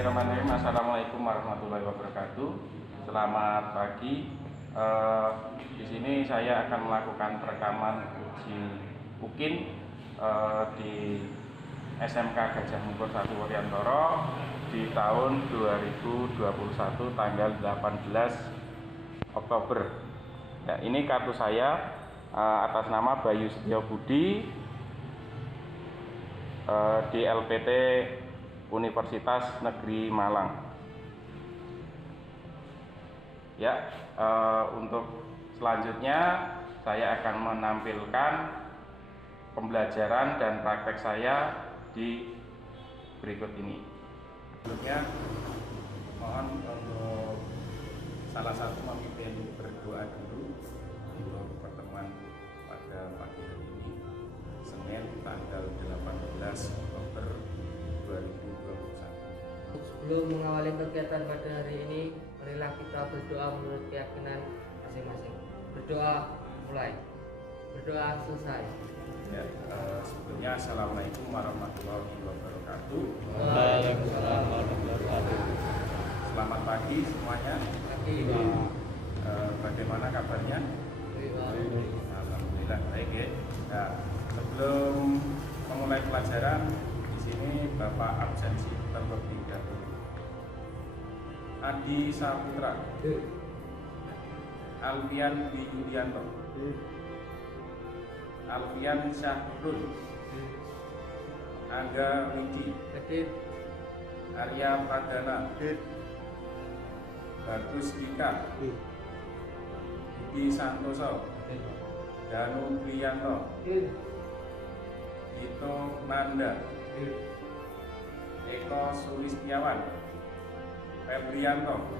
Bismillahirrahmanirrahim. Assalamualaikum warahmatullahi wabarakatuh. Selamat pagi. Di sini saya akan melakukan rekaman uji UKIN di SMK Gajah Mungkur 1 Wuryantoro di tahun 2021 tanggal 18 Oktober. Ya, ini kartu saya atas nama Bayu Setio Budi di LPT Universitas Negeri Malang. Ya, untuk selanjutnya saya akan menampilkan pembelajaran dan praktek saya di berikut ini. Sebelumnya mohon untuk salah satu memimpin berdoa dulu untuk pertemuan pada pagi hari ini, Senin tanggal 18 Oktober 2021. Sebelum mengawali kegiatan pada hari ini, marilah kita berdoa menurut keyakinan masing-masing. Berdoa mulai. Berdoa selesai. Ya, sebelumnya Assalamualaikum warahmatullahi wabarakatuh. Waalaikumsalam warahmatullahi wabarakatuh. Selamat pagi semuanya. Pagi. Bagaimana kabarnya? Alhamdulillah baik ya. Nah, sebelum memulai pelajaran, di sini Bapak absensi terlebih dahulu. Adi Saputra, Alfian Dwi Yudianto, Alfian Syahrul, Angga Widi, Arya Pradana, Bagus Dika, Budi Santoso, Danu Priyanto, Ito Nanda, Eko Sulistiawan, Febrianto,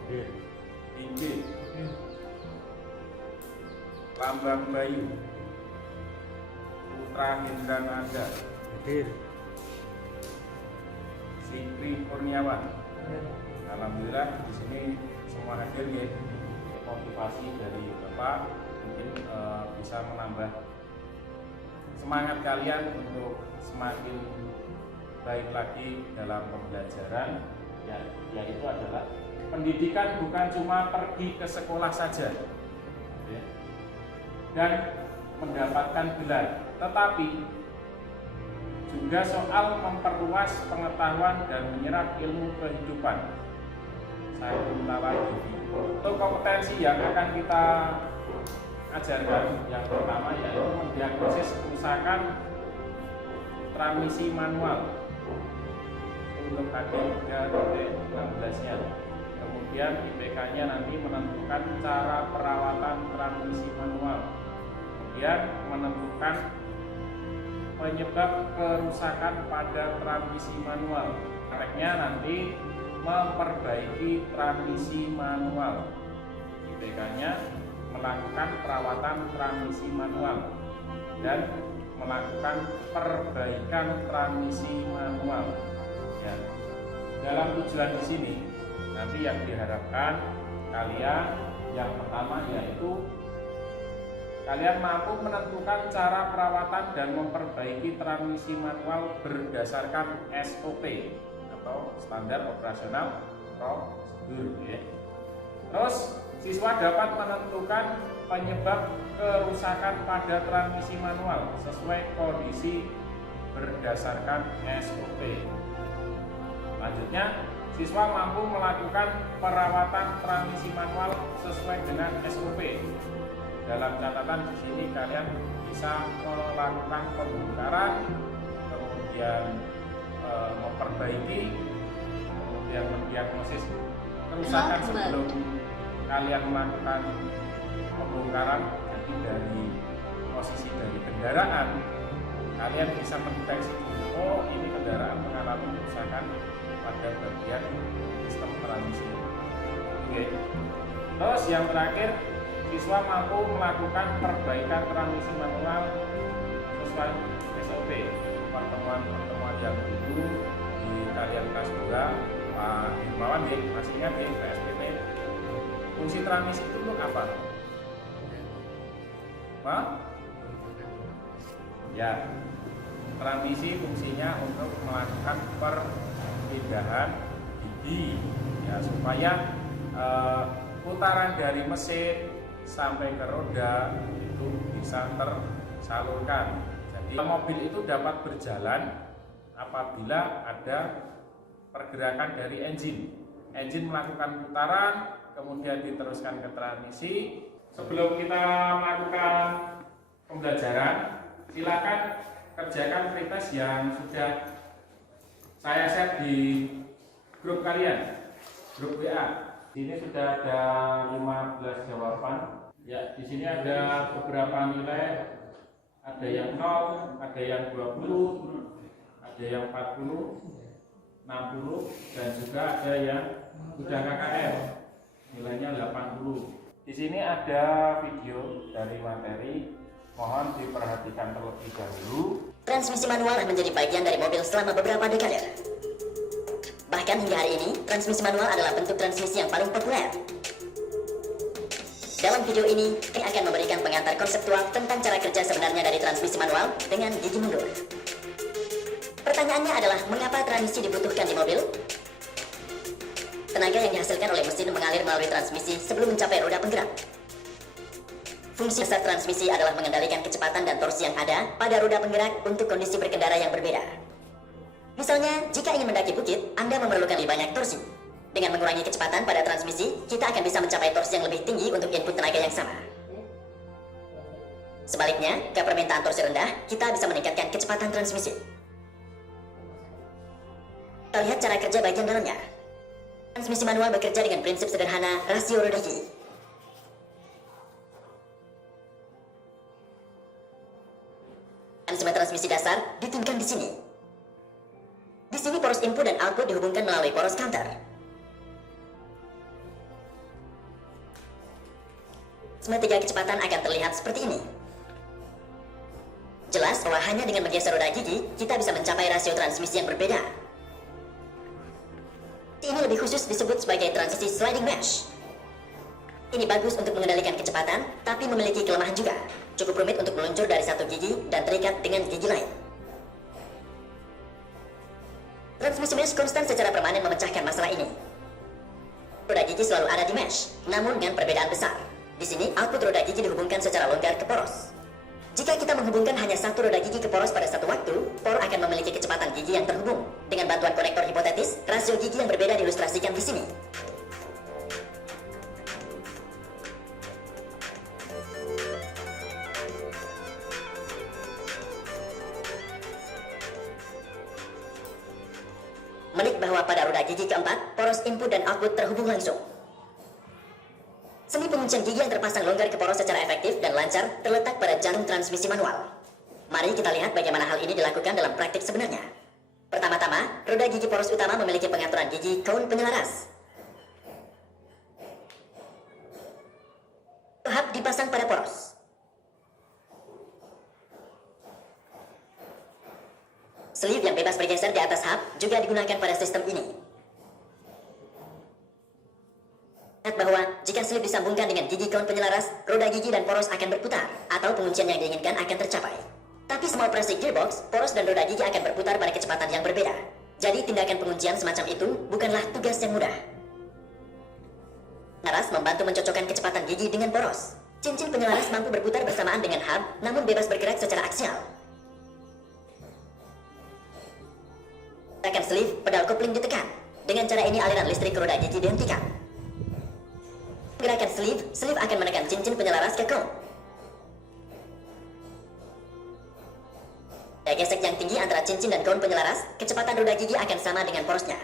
Inge, Lambang Bayu, Putra Hendrananda, Sikri Kurniawan. Alhamdulillah di sini semua hadir ya. Motivasi dari Bapak mungkin bisa menambah semangat kalian untuk semakin baik lagi dalam pembelajaran, yaitu adalah pendidikan bukan cuma pergi ke sekolah saja ya, dan mendapatkan gelar, tetapi juga soal memperluas pengetahuan dan menyerap ilmu kehidupan. Saya lagi untuk kompetensi yang akan kita ajarkan, yang pertama yaitu mendiagnosis kerusakan transmisi manual untuk KD3.16-nya. Kemudian IPK-nya nanti menentukan cara perawatan transmisi manual. Kemudian menentukan penyebab kerusakan pada transmisi manual. Prakteknya nanti memperbaiki transmisi manual. IPK-nya melakukan perawatan transmisi manual dan melakukan perbaikan transmisi manual. Ya. Dalam tujuan di sini nanti yang diharapkan kalian yang pertama yaitu kalian mampu menentukan cara perawatan dan memperbaiki transmisi manual berdasarkan SOP atau standar operasional prosedur. Ya. Terus siswa dapat menentukan penyebab kerusakan pada transmisi manual sesuai kondisi berdasarkan SOP. Selanjutnya, siswa mampu melakukan perawatan transmisi manual sesuai dengan SOP. Dalam catatan di sini kalian bisa melakukan pembongkaran, kemudian memperbaiki, kemudian mendiagnosis kerusakan sebelum kalian melakukan pembongkaran. Jadi dari posisi dari kendaraan kalian bisa mendeteksi, oh ini kendaraan mengalami kerusakan pada bagian sistem transmisi. Oke. Terus yang terakhir, siswa mampu melakukan perbaikan transmisi manual sesuai SOP. Pertemuan yang dulu di kalian kelas 2 Pak Himawan ya, masih ingat ya PSPT. Fungsi transmisi itu untuk apa? Hah? Ya, transmisi fungsinya untuk melakukan perpindahan gigi ya, supaya putaran dari mesin sampai ke roda itu bisa tersalurkan. Jadi mobil itu dapat berjalan apabila ada pergerakan dari engine. Engine melakukan putaran, kemudian diteruskan ke transmisi. Sebelum kita melakukan pembelajaran, silakan kerjakan pretest yang sudah saya share di grup kalian, grup WA. Di sini sudah ada 15 jawaban. Ya, di sini ada beberapa nilai, ada yang 0, ada yang 20, ada yang 40, 60, dan juga ada yang sudah KKM, nilainya 80. Di sini ada video dari materi, mohon diperhatikan terlebih dahulu. Transmisi manual menjadi bagian dari mobil selama beberapa dekade. Bahkan hingga hari ini, transmisi manual adalah bentuk transmisi yang paling populer. Dalam video ini, kami akan memberikan pengantar konseptual tentang cara kerja sebenarnya dari transmisi manual dengan gigi mundur. Pertanyaannya adalah, mengapa transmisi dibutuhkan di mobil? Tenaga yang dihasilkan oleh mesin mengalir melalui transmisi sebelum mencapai roda penggerak. Fungsi dasar transmisi adalah mengendalikan kecepatan dan torsi yang ada pada roda penggerak untuk kondisi berkendara yang berbeda. Misalnya, jika ingin mendaki bukit, Anda memerlukan lebih banyak torsi. Dengan mengurangi kecepatan pada transmisi, kita akan bisa mencapai torsi yang lebih tinggi untuk input tenaga yang sama. Sebaliknya, jika permintaan torsi rendah, kita bisa meningkatkan kecepatan transmisi. Kita lihat cara kerja bagian dalamnya. Transmisi manual bekerja dengan prinsip sederhana rasio roda gigi. Mekanisme transmisi dasar ditunjukkan di sini. Di sini poros input dan output dihubungkan melalui poros counter. Semua tiga kecepatan akan terlihat seperti ini. Jelas bahwa hanya dengan menggeser roda gigi, kita bisa mencapai rasio transmisi yang berbeda. Ini lebih khusus disebut sebagai transisi sliding mesh. Ini bagus untuk mengendalikan kecepatan, tapi memiliki kelemahan juga. Cukup rumit untuk meluncur dari satu gigi dan terikat dengan gigi lain. Transmisi mesh konstan secara permanen memecahkan masalah ini. Roda gigi selalu ada di mesh, namun dengan perbedaan besar. Di sini, output roda gigi dihubungkan secara longgar ke poros. Jika kita menghubungkan hanya satu roda gigi ke poros pada satu waktu, poros akan memiliki kecepatan gigi yang terhubung. Dengan bantuan konektor hipotetis, rasio gigi yang berbeda diilustrasikan di sini. Menik bahwa pada roda gigi keempat, poros input dan output terhubung langsung. Seni penguncian gigi yang terpasang longgar ke poros secara efektif dan lancar terletak pada jantung transmisi manual. Mari kita lihat bagaimana hal ini dilakukan dalam praktik sebenarnya. Pertama-tama, roda gigi poros utama memiliki pengaturan gigi cone penyelaras. Hub dipasang pada poros. Sleeve yang bebas bergeser di atas hub juga digunakan pada sistem ini. Lihat bahwa jika sleeve disambungkan dengan gigi cone penyelaras, roda gigi dan poros akan berputar, atau penguncian yang diinginkan akan tercapai. Tapi semua operasi gearbox, poros dan roda gigi akan berputar pada kecepatan yang berbeda. Jadi tindakan penguncian semacam itu bukanlah tugas yang mudah. Penyelaras membantu mencocokkan kecepatan gigi dengan poros. Cincin penyelaras mampu berputar bersamaan dengan hub, namun bebas bergerak secara aksial. Gerakan sleeve, pedal kopling ditekan. Dengan cara ini aliran listrik ke roda gigi dihentikan. Gerakan sleeve akan menekan cincin penyelaras ke cone. Pada gesek yang tinggi antara cincin dan cone penyelaras, kecepatan roda gigi akan sama dengan porosnya.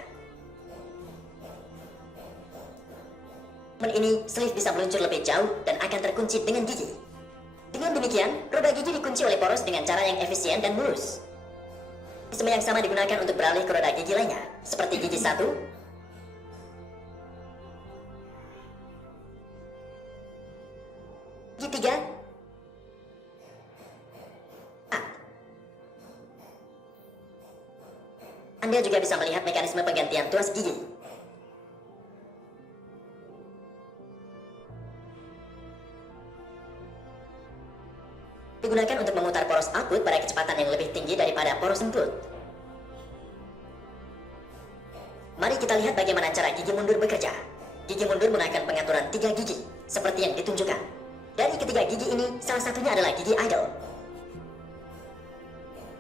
Momen ini, sleeve bisa meluncur lebih jauh dan akan terkunci dengan gigi. Dengan demikian, roda gigi dikunci oleh poros dengan cara yang efisien dan mulus. Sistem yang sama digunakan untuk beralih ke roda gigi lainnya, seperti gigi 1, gigi 3, Anda juga bisa melihat mekanisme penggantian tuas gigi. Digunakan untuk memutar poros output pada kecepatan yang lebih tinggi daripada poros input. Mari kita lihat bagaimana cara gigi mundur bekerja. Gigi mundur menggunakan pengaturan 3 gigi, seperti yang ditunjukkan. Dari ketiga gigi ini, salah satunya adalah gigi idle.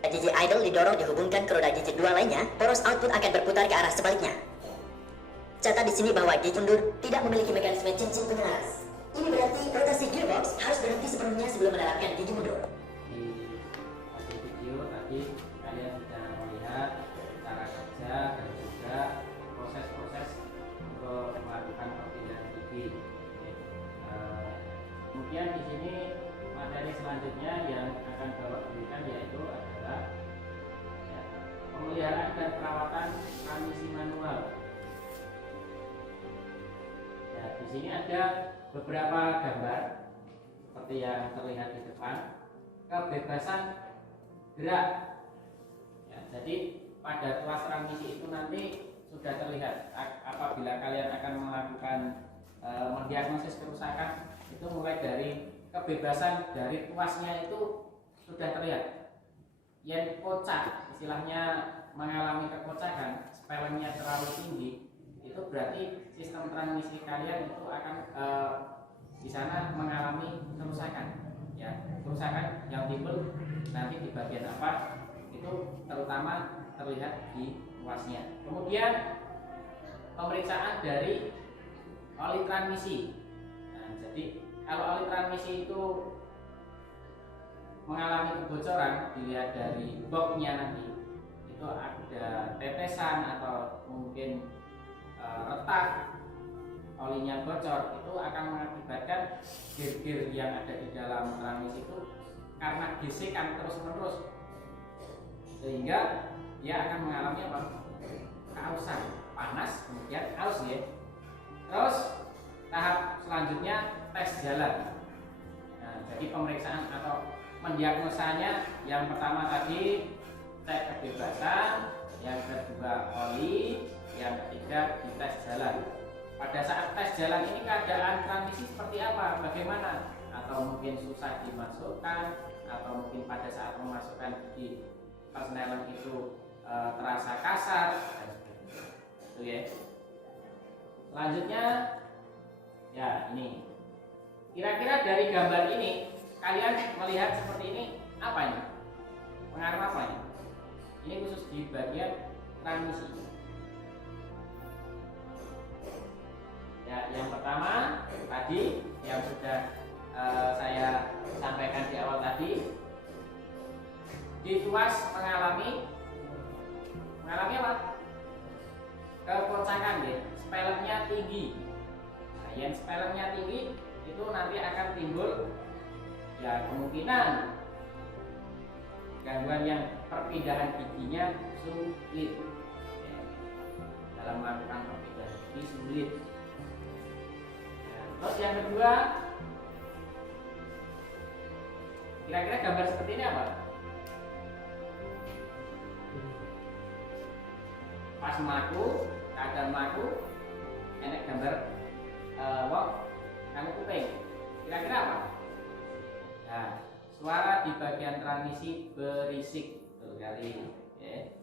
Gigi idle didorong dihubungkan ke roda gigi 2 lainnya, poros output akan berputar ke arah sebaliknya. Catat di sini bahwa gigi mundur tidak memiliki mekanisme cincin penyelaras. Ini berarti rotasi gearbox harus berhenti sepenuhnya sebelum menerapkan gigi mundur. Di hasil video tadi kalian sudah melihat cara kerja dan juga proses-proses untuk melakukan perpindahan gigi. Kemudian di sini materi selanjutnya yang akan Bapak berikan yaitu adalah pemeliharaan dan perawatan transmisi manual. Ya, di sini ada beberapa gambar seperti yang terlihat di depan. Kebebasan gerak. Ya, jadi pada tuas transmisi itu nanti sudah terlihat apabila kalian akan melakukan mendiagnosis kerusakan, itu mulai dari kebebasan dari tuasnya itu sudah terlihat. Yang kocak, istilahnya mengalami kekocakan, spelengnya terlalu tinggi, itu berarti sistem transmisi kalian itu akan di sana mengalami kerusakan. Ya, kerusakan yang timbul nanti di bagian apa itu terutama terlihat di tuasnya. Kemudian pemeriksaan dari oli transmisi. Nah, jadi kalau oli transmisi itu mengalami kebocoran, dilihat dari boxnya nanti itu ada tetesan atau mungkin retak, olinya bocor, itu akan mengakibatkan gear-gear yang ada di dalam transmisi itu karena gesekan terus-menerus sehingga dia akan mengalami apa? Keausan, panas, kemudian aus ya. Terus tahap selanjutnya tes jalan. Nah, jadi pemeriksaan atau mendiagnosanya yang pertama tadi cek kebebasan, yang kedua oli, yang ketiga di tes jalan. Pada saat tes jalan ini keadaan transmisi seperti apa, bagaimana, atau mungkin susah dimasukkan, atau mungkin pada saat memasukkan gigi persneling itu terasa kasar dan sebagainya. Itu ya. Selanjutnya ya ini. Kira-kira dari gambar ini kalian melihat seperti ini apa ini? Pengaruh apa ini? Ini khusus di bagian transmisi. Ya, yang pertama tadi yang sudah saya sampaikan di awal tadi, di tuas mengalami apa? Kekocakan ya, spelengnya tinggi. Nah, yang spelengnya tinggi itu nanti akan timbul ya kemungkinan gangguan yang perpindahan giginya sulit ya, dalam melakukan perpindahan gigi sulit. Terus yang kedua, kira-kira gambar seperti ini apa? Pas mlaku, keadaan mlaku, enek gambar wong kanggo kuping. Kira-kira apa? Nah, suara di bagian transmisi berisik, betul kali. Ya.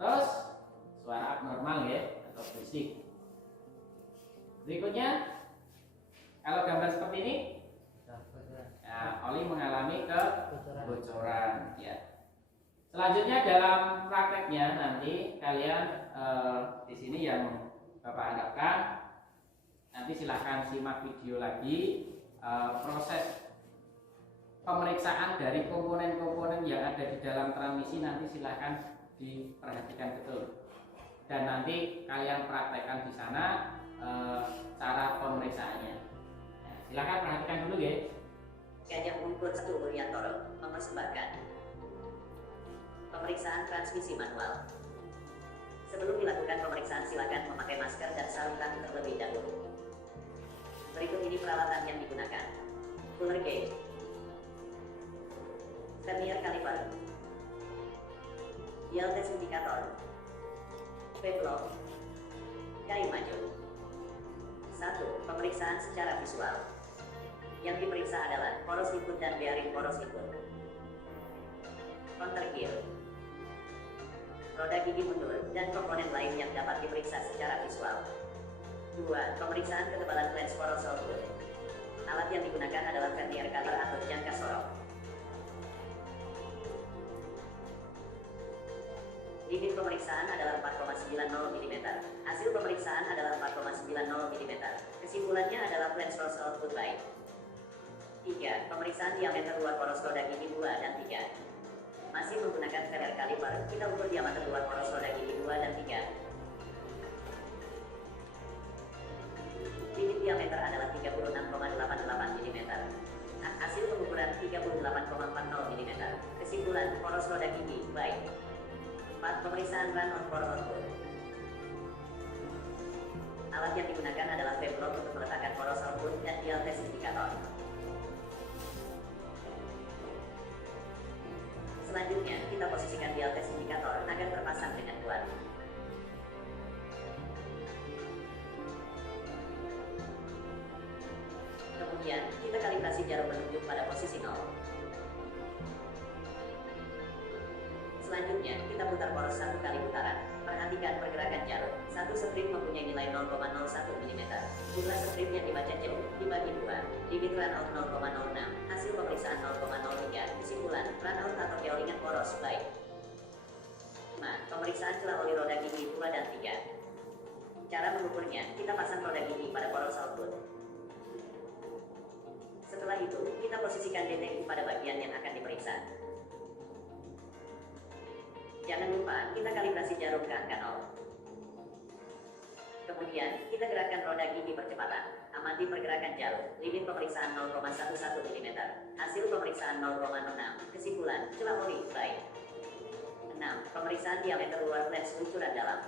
Terus suara abnormal ya atau berisik. Berikutnya, kalau gambar seperti ini, ya, oli mengalami kebocoran. Ya. Selanjutnya dalam prakteknya nanti kalian di sini yang Bapak harapkan nanti silahkan simak video lagi proses pemeriksaan dari komponen-komponen yang ada di dalam transmisi, nanti silahkan diperhatikan betul. Dan nanti kalian praktekkan di sana cara pemeriksaannya. Silakan perhatikan dulu ya. Gajah Bungkut 1 Buryantoro mempersembahkan pemeriksaan transmisi manual. Sebelum dilakukan pemeriksaan, silakan memakai masker dan sarung tangan terlebih dahulu. Berikut ini peralatan yang digunakan: Fuller gauge, vernier caliper, dial test indikator, pedlog, kayu maju. 1. Pemeriksaan secara visual. Yang diperiksa adalah poros input dan bearing poros input. Counter gear. roda gigi mundur, dan komponen lain yang dapat diperiksa secara visual. 2. Pemeriksaan ketebalan lens porosal wood. Alat yang digunakan adalah vernier caliper atau jangka sorong. Limit pemeriksaan adalah 4,90 mm. Hasil pemeriksaan adalah 4,90 mm. Kesimpulannya adalah lens rose output baik. 3. Pemeriksaan diameter luar poros roda gigi 2 dan 3. Masih menggunakan vernier caliper, kita ukur diameter luar poros roda gigi 2 dan 3. Limit diameter adalah 36,88 mm. Hasil pengukuran 38,40 mm. Kesimpulan, poros roda gigi baik. 4. Pemeriksaan run-on pore output. Alat yang digunakan adalah V-block untuk meletakkan poros output dan dial test indikator. Selanjutnya, kita posisikan dial test indikator agar terpasang dengan kuat. Kemudian, kita kalibrasi jarum penunjuk pada posisi 0. Selanjutnya, kita putar poros 1 kali putaran. Perhatikan pergerakan jarum. Satu strip mempunyai nilai 0,01 mm. Jumlah strip yang dibaca jauh dibagi 2. Limit runout 0,06. Hasil pemeriksaan 0,03. Kesimpulan, runout atau keolingan poros baik. 5. Pemeriksaan celah oli roda gigi 2 dan 3. Cara mengukurnya, kita pasang roda gigi pada poros output. Setelah itu, kita posisikan deteksi pada bagian yang akan diperiksa. Jangan lupa, kita kalibrasi jarum ke angka 0. Kemudian, kita gerakkan roda gigi percepatan. Amati pergerakan jarum. Limit pemeriksaan 0,11 mm. Hasil pemeriksaan 0,06. Kesimpulan, celah oli baik. 6. Pemeriksaan diameter luar lens luncuran dalam.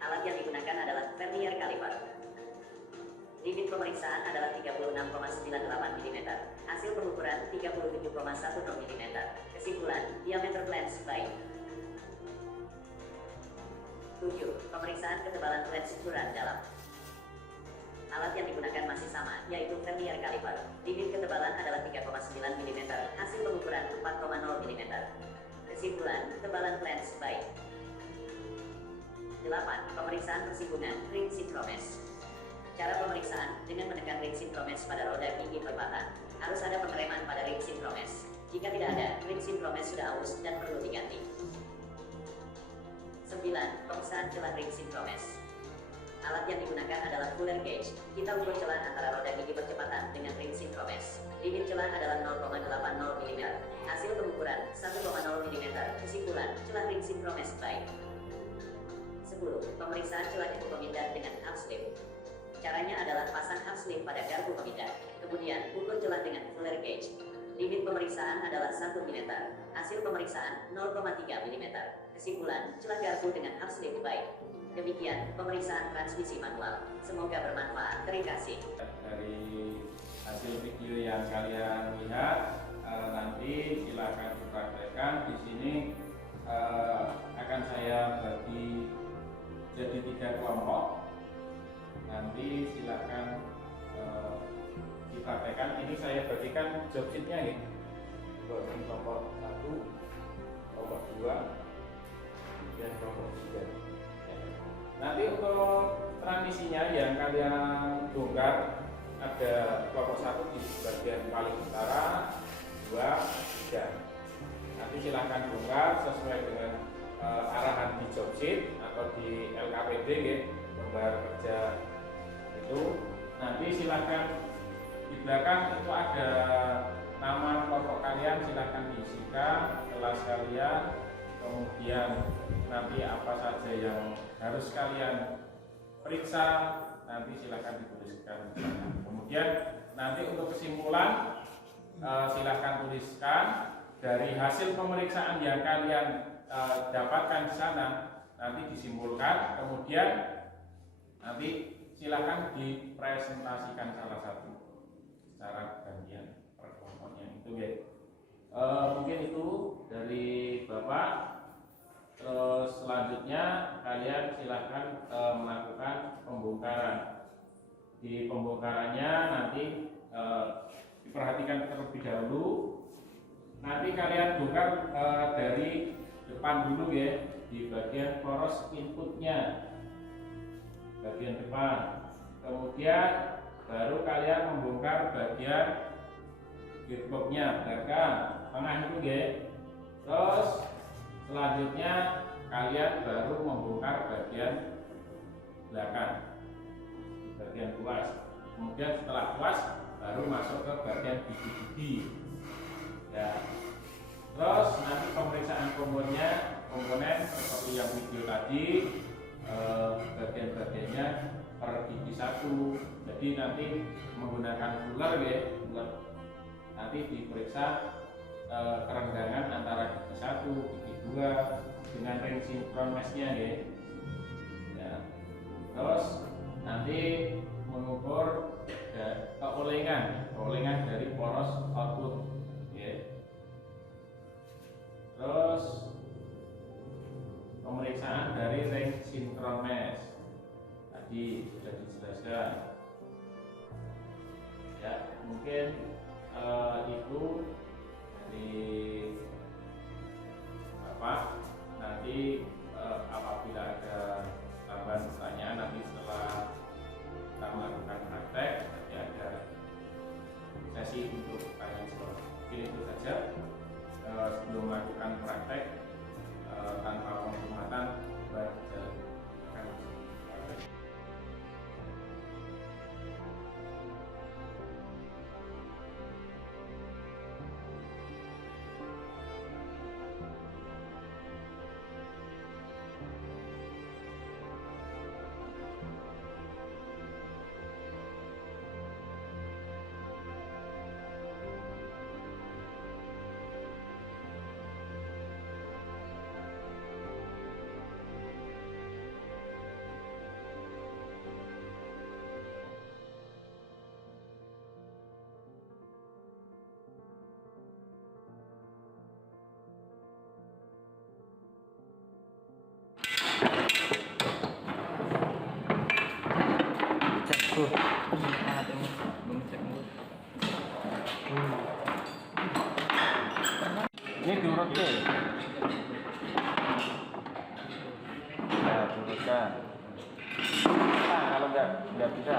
Alat yang digunakan adalah vernier caliper. Limit pemeriksaan adalah 36,98 mm. Hasil pengukuran 37,10 mm. Kesimpulan, diameter lens baik. 7. Pemeriksaan ketebalan lens ukuran dalam. Alat yang digunakan masih sama, yaitu vernier caliper. Limit ketebalan adalah 3,9 mm. Hasil pengukuran 4,0 mm. Kesimpulan, ketebalan lens baik. 8. Pemeriksaan persinggungan ring synchromesh. Cara pemeriksaan dengan menekan ring synchromesh pada roda gigi perempatan. Harus ada pengereman pada ring synchromesh. Jika tidak ada, ring synchromesh sudah aus dan perlu diganti. 9. Pemisahan celah ring synchromesh. Alat yang digunakan adalah Fuller gauge. Kita ukur celah antara roda gigi percepatan dengan ring synchromesh. Limit celah adalah 0,80 mm. Hasil pengukuran 1,0 mm. Kesimpulan, celah ring synchromesh baik. 10. Pemeriksaan celah cukup pemindah dengan half sleeve. Caranya adalah pasang half sleeve pada garpu pemindah. Kemudian, ukur celah dengan Fuller gauge. Limit pemeriksaan adalah 1 mm. Hasil pemeriksaan 0,3 mm. Kesimpulan, celah garpu dengan half sleeve baik. Demikian pemeriksaan transmisi manual. Semoga bermanfaat. Terima kasih. Dari hasil video yang kalian lihat, nanti silakan dipraktekkan. Di sini akan saya bagi jadi 3 kelompok. Nanti silakan dipraktekkan. Ini saya bagikan job sheet-nya ya. Ini kelompok 1, kelompok 2, dan kelompok 3. Nanti untuk transmisinya yang kalian bongkar ada kelompok 1 di bagian paling utara, 2, 3. Nanti silahkan bongkar sesuai dengan arahan di job sheet atau di LKPD ya, lembar kerja itu. Nanti silahkan di belakang itu ada nama kelompok kalian, silahkan diisikan, kelas kalian, kemudian nanti apa saja yang harus kalian periksa nanti silahkan dituliskan. Kemudian nanti untuk kesimpulan silahkan tuliskan dari hasil pemeriksaan yang kalian dapatkan di sana, nanti disimpulkan, kemudian nanti silahkan dipresentasikan salah satu secara gantian per kelompoknya itu ya. Mungkin itu dari Bapak. Terus selanjutnya kalian silahkan melakukan pembongkaran. Di pembongkarannya nanti diperhatikan terlebih dahulu. Nanti kalian bongkar dari depan dulu ya, di bagian poros inputnya, bagian depan. Kemudian baru kalian membongkar bagian gearboxnya belakang, tengah itu ya. Terus selanjutnya kalian baru membongkar bagian belakang, bagian tuas. Kemudian setelah tuas baru masuk ke bagian gigi-gigi ya. Terus nanti pemeriksaan komponen seperti yang video tadi, bagian-bagiannya per gigi satu. Jadi nanti menggunakan ruler ya, ruler. Nanti diperiksa kerenggangan antara gigi satu, gigi dua dengan ring sinkron mesh-nya ya. Terus nanti mengukur keolengan dari poros output ya. Terus pemeriksaan dari ring sinkron mesh tadi sudah dijelaskan ya. Mungkin itu dari Bapak. Nanti apabila ada tambahan pertanyaan nanti setelah kita melakukan praktek nanti ada sesi untuk tanya jawab. Mungkin itu saja. Sebelum melakukan praktek tanpa penghormatan berjalan. Ini diurut ya, diurutkan. Nah, kalau nggak bisa.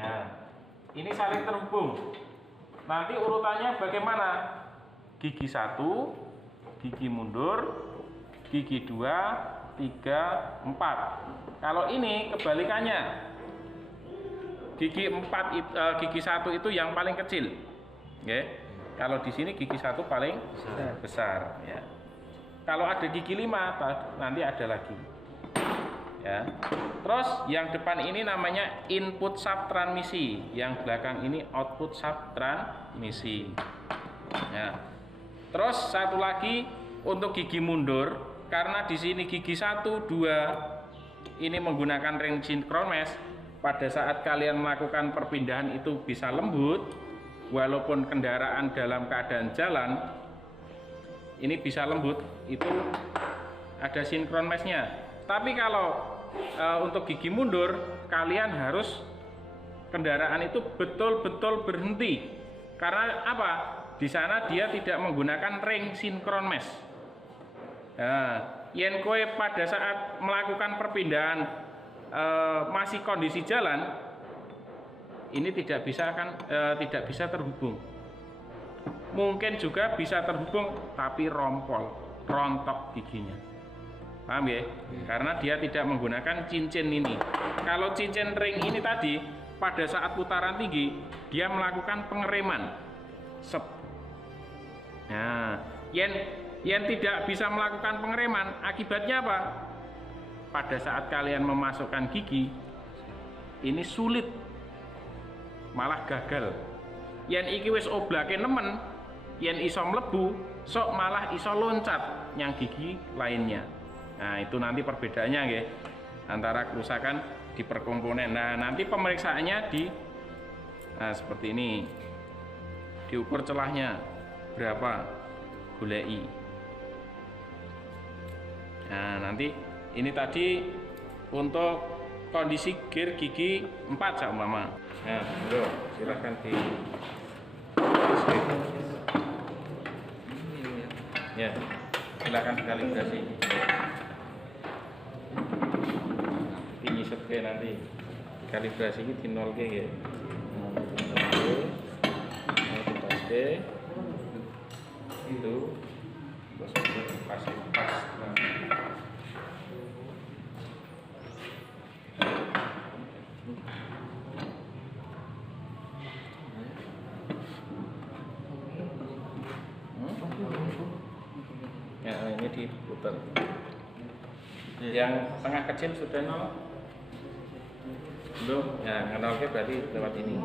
Nah, ini saling terhubung. Nanti urutannya bagaimana? Gigi 1, gigi mundur, gigi 2, 3, 4. Kalau ini kebalikannya. Gigi 1 itu yang paling kecil. Okay. Kalau di sini gigi 1 paling besar ya. Kalau ada gigi 5 nanti ada lagi. Ya. Terus yang depan ini namanya input sub transmisi, yang belakang ini output sub transmisi. Ya. Terus satu lagi untuk gigi mundur, karena di sini gigi 1, 2 ini menggunakan ring sinkron mesh. Pada saat kalian melakukan perpindahan itu bisa lembut, walaupun kendaraan dalam keadaan jalan ini bisa lembut, itu ada sinkron mesh-nya. Tapi kalau untuk gigi mundur, kalian harus kendaraan itu betul-betul berhenti. Karena apa? Di sana dia tidak menggunakan ring sinkron mesh. Nah, yen kowe pada saat melakukan perpindahan masih kondisi jalan, ini tidak bisa terhubung. Mungkin juga bisa terhubung tapi rontok giginya. Paham ya? Karena dia tidak menggunakan cincin ini. Kalau cincin ring ini tadi pada saat putaran tinggi dia melakukan pengereman. Sep. Nah, yang tidak bisa melakukan pengereman, akibatnya apa? Pada saat kalian memasukkan gigi ini sulit, malah gagal. Yen iki wis oblake nemen, yen iso mlebu, sok malah iso loncat yang gigi lainnya. Nah, itu nanti perbedaannya ya antara kerusakan di perkomponen. Nah, nanti pemeriksaannya seperti ini. Diukur celahnya berapa, goleki. Nah, nanti ini tadi untuk kondisi gear gigi 4 seumpama. Nah, bro, silahkan di Ya, silakan kalibrasi. Ini nyisep nanti kalibrasi ini di 0 ya. Oke, itu terus pas. Nah. Ya, ini diputar. Yang tengah kecil sudah 0? Belum? Ya, nol berarti lewat ini.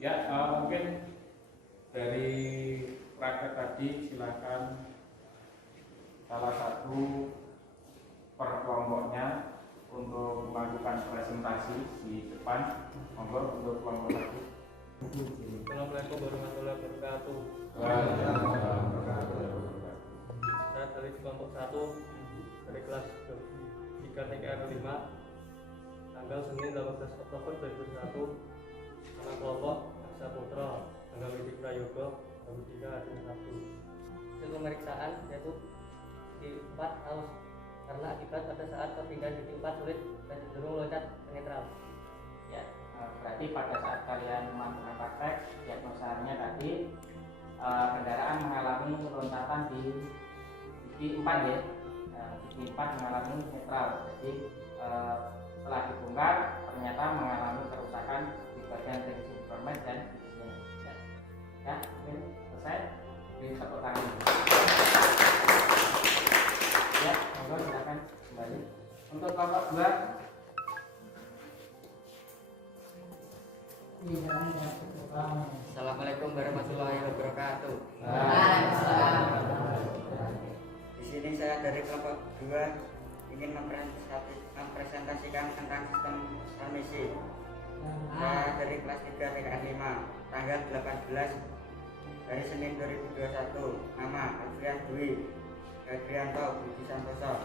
Ya, mungkin dari praktek tadi silakan salah satu per kelompoknya untuk melakukan presentasi di depan. Monggo untuk kelompok satu. Assalamualaikum warahmatullahi wabarakatuh. Saya dari kelompok 1 dari kelas 3 TKR 5 tanggal Senin 18 Oktober 2001. Anak kelompok Aksa Putra tanggal Widi Prayogo 23 hari Sabtu. Hasil pemeriksaan yaitu di 4 haus karena akibat pada saat perpindahan di 4 sulit dan cenderung loncat ke netral. Ya, berarti pada saat kalian melakukan praktek diagnosanya tadi kendaraan mengalami loncatan di gigi 4 ya. Gigi 4 mengalami netral. Jadi setelah dibongkar ternyata mengalami kerusakan di bagian tensi format dan giginya. Ya, mungkin selesai. Tepuk tangan. Ya, monggo silakan kembali. Untuk kelompok 2. Assalamualaikum warahmatullahi wabarakatuh. Di sini saya dari kelompok 2 ingin mempresentasikan tentang sistem transmisi. Saya dari kelas 3 TKN 5 tanggal 18 hari Senin 2021. Nama Alfian Dwi Gadrianto Budi Santoso.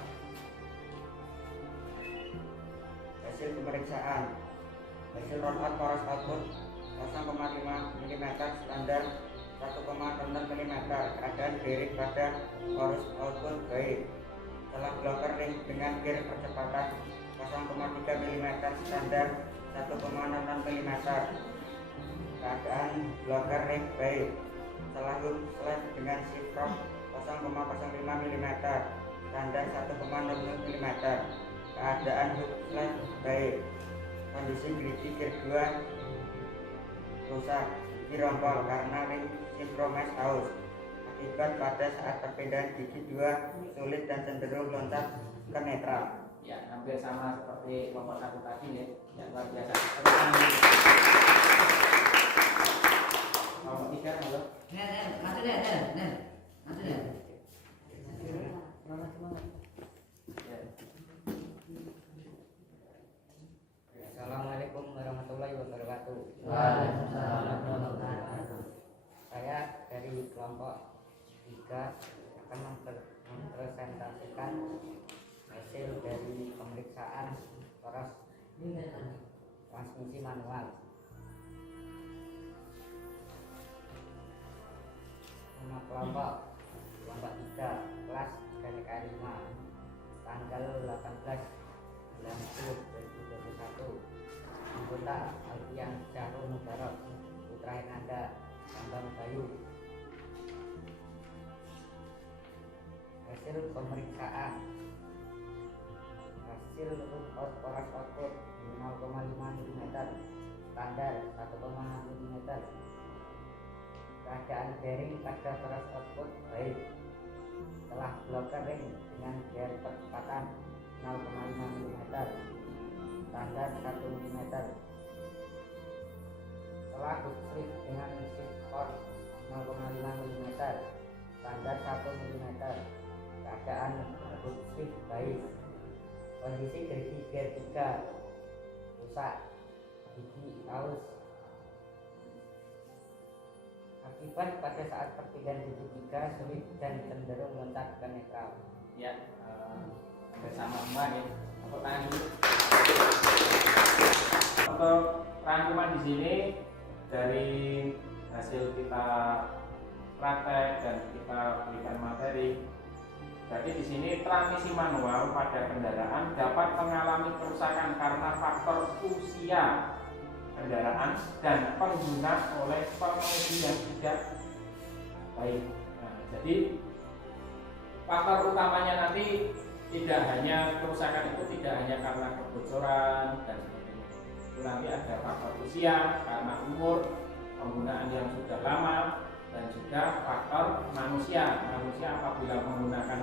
Hasil pemeriksaan, hasil runout poros output 0,5 mm standar 1,5 keadaan bearing pada arus output baik. Setelah blocker ring dengan gear percepatan 0,3 mm standar 1,6 mm, keadaan blocker ring baik. Setelah hook slide dengan shift prop 0,05 mm standar 1,00 mm, keadaan hook slide baik. Kondisi gerigi gear 2 rusak, dirompol karena ring sinkronis haus. Akibat pada saat perpindahan gigi 2 sulit dan cenderung loncat ke netral. Ya, hampir sama seperti kelompok 1 tadi ya. Yang luar biasa. Kelompok 3 halo. Assalamualaikum warahmatullahi wabarakatuh. Saya dari kelompok 3 akan mempresentasikan hasil dari pemeriksaan poros transmisi manual. Nama kelompok 3 kelas KDK 5 tanggal 18 bulan 10 2021. Anggota Alfian Syahrul Mubarak Putra Henanda Bambang Bayu. Hasil pemeriksaan, hasil rumput poros output 0,5 mm standar 1,6 mm, keadaan bearing pada poros output baik. Setelah blocker ring dengan gear percepatan 0,5 mm standar 1 mm, setelah hook slip dengan shift force 0,5 mm standar 1 mm, keadaan hook slip baik. Kondisi gerigi gear 3 rusak, gigi haus. Akibat pada saat perpindahan gigi 3 sulit dan cenderung loncat ke netral. Ya, hampir sama semua ya. Tepuk tangan dulu. Untuk rangkuman di sini dari hasil kita praktek dan kita berikan materi. Jadi di sini transmisi manual pada kendaraan dapat mengalami kerusakan karena faktor usia kendaraan dan pengguna oleh pengemudi yang tidak baik. Nah, jadi faktor utamanya nanti tidak hanya kerusakan itu tidak hanya karena kebocoran dan sebagainya. Itu nanti ada faktor usia karena umur, penggunaan yang sudah lama, dan juga faktor manusia. Manusia apabila menggunakan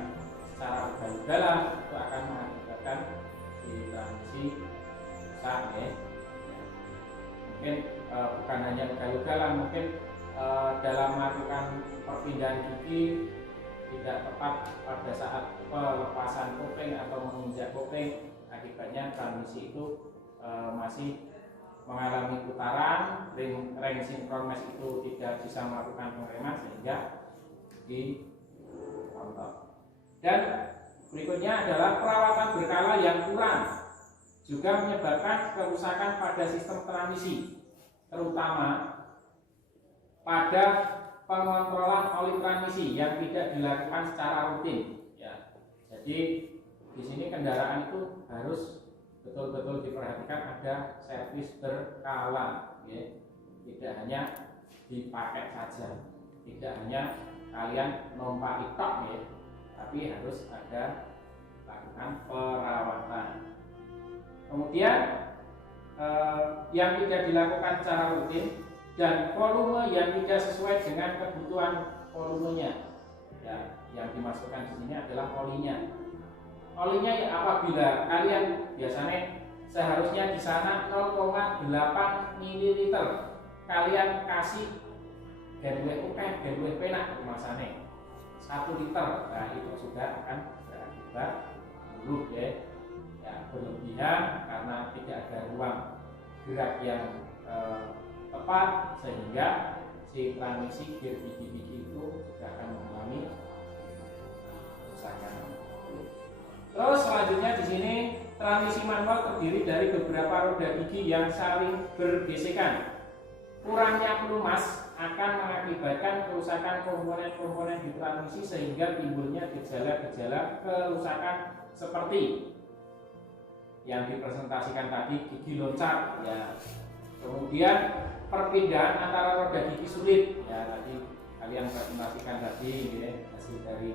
secara ugal-ugalan itu akan mengakibatkan di transmisi rusak ya. Mungkin bukan hanya ugal-ugalan, mungkin dalam melakukan perpindahan gigi tidak tepat pada saat pelepasan kopling atau menginjak kopling, akibatnya transmisi itu masih mengalami putaran, ring sinkronis itu tidak bisa melakukan pengereman sehingga dirontok. Dan berikutnya adalah perawatan berkala yang kurang juga menyebabkan kerusakan pada sistem transmisi, terutama pada pengontrolan oli transmisi yang tidak dilakukan secara rutin. Ya, jadi di sini kendaraan itu harus betul-betul diperhatikan ada servis berkala, ya. Tidak hanya dipakai saja, tidak hanya kalian numpak tok, ya, tapi harus ada lakukan perawatan. Kemudian yang tidak dilakukan secara rutin dan volume yang tidak sesuai dengan kebutuhan volumenya, ya, yang dimasukkan di sini adalah olinya. Olinya ya, apabila kalian biasanya seharusnya di sana 0,8 ml, kalian kasih genwe penak kemasannya 1 liter, nah itu sudah akan berakibat buruk ya. Ya, berlebihan karena tidak ada ruang gerak yang tepat sehingga si transmisi gear gigi-gigi itu juga akan mengalami kerusakan. Terus selanjutnya di sini transmisi manual terdiri dari beberapa roda gigi yang saling bergesekan. Kurangnya pelumas akan mengakibatkan kerusakan komponen-komponen di transmisi sehingga timbulnya gejala-gejala kerusakan seperti yang dipresentasikan tadi, gigi loncat ya. Kemudian perpindahan antara roda gigi sulit ya, tadi kalian presentasikan tadi ya, hasil dari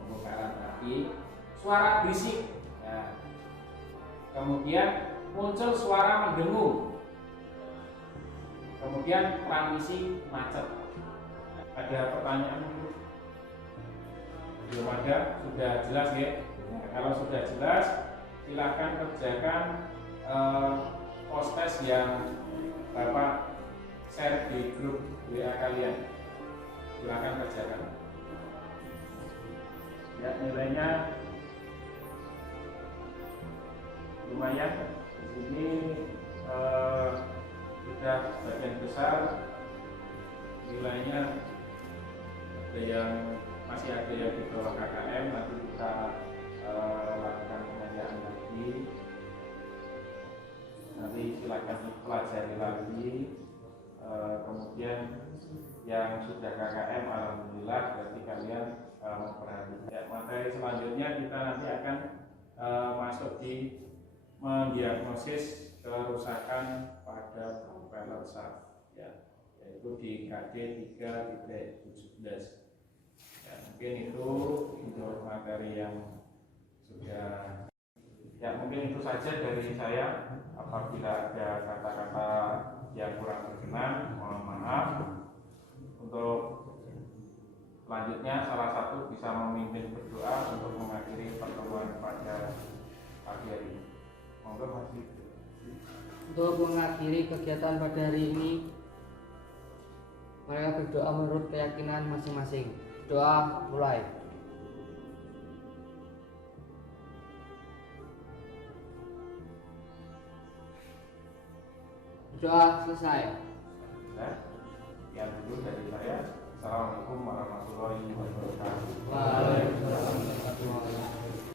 pembongkaran tadi. Suara berisik ya. Kemudian muncul suara mendengung. Kemudian transmisi macet. Ada pertanyaan? Belum ada? Sudah jelas ya? Nah, kalau sudah jelas, silahkan kerjakan post-test yang Bapak share di grup WA kalian. Silahkan kerjakan. Ya, nilainya lumayan. Di sini sudah sebagian besar nilainya, ada yang masih ada yang di bawah KKM, nanti kita lakukan pengajaran lagi, nanti silakan pelajari lagi. Kemudian yang sudah KKM alhamdulillah berarti kalian memperhatikan. Ya, materi selanjutnya kita nanti akan masuk di mendiagnosis kerusakan pada propeller shaft ya, yaitu di KD 3.17 ya. Mungkin itu untuk materi yang sudah ya, mungkin itu saja dari saya. Apabila ada kata-kata yang kurang berkenan, mohon maaf. Untuk selanjutnya salah satu bisa memimpin berdoa untuk mengakhiri pertemuan pada pagi hari ini. Monggo Mas. Untuk mengakhiri kegiatan pada hari ini, mereka berdoa menurut keyakinan masing-masing. Doa mulai. Doa selesai. Sekian dulu dari saya. Assalamualaikum warahmatullahi wabarakatuh. Waalaikumsalam warahmatullahi wabarakatuh.